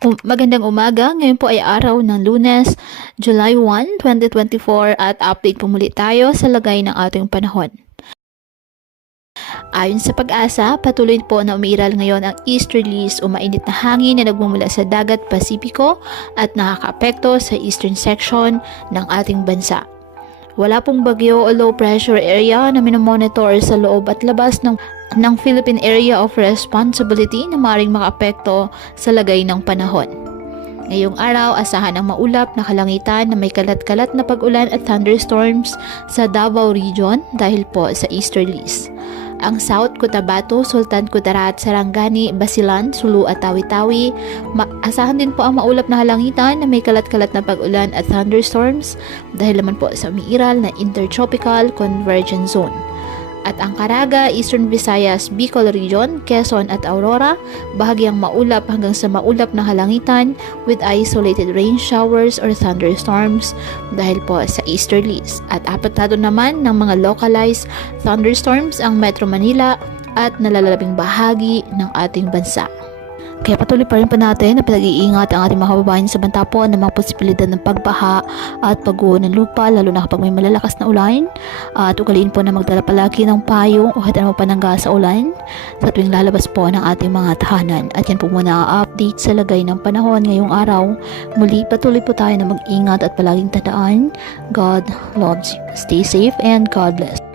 Magandang umaga, ngayon po ay araw ng Lunes, July 1, 2024 at update po muli tayo sa lagay ng ating panahon. Ayon sa Pag-asa, patuloy po na umiiral ngayon ang easterlies o mainit na hangin na nagmumula sa dagat Pasipiko at nakakaapekto sa eastern section ng ating bansa. Wala pong bagyo o low pressure area na minomonitor sa loob at labas ng Philippine Area of Responsibility na maaaring makaapekto sa lagay ng panahon. Ngayong araw, asahan ang maulap na kalangitan na may kalat-kalat na pag-ulan at thunderstorms sa Davao Region dahil po sa easterlies. Ang South Cotabato, Sultan Kudarat, Sarangani, Basilan, Sulu at Tawi-Tawi, asahan din po ang maulap na kalangitan na may kalat-kalat na pag-ulan at thunderstorms dahil naman po sa umiiral na Intertropical Convergence Zone. At ang Caraga, Eastern Visayas, Bicol Region, Quezon at Aurora, bahagyang maulap hanggang sa maulap na kalangitan with isolated rain showers or thunderstorms dahil po sa easterlies. At apektado naman ng mga localized thunderstorms ang Metro Manila at nalalabing bahagi ng ating bansa. Kaya patuloy pa rin po natin na pinag-iingat ang ating mga kababayan sa banta po ng mga posibilidad ng pagbaha at pagguho ng lupa lalo na kapag may malalakas na ulan at ugaliin po na magdala palagi ng payong o hatan mo panangga sa ulan sa tuwing lalabas po ng ating mga tahanan. At yan po muna ang update sa lagay ng panahon ngayong araw. Muli patuloy po tayo na mag-ingat at palaging tandaan, God loves you. Stay safe and God bless.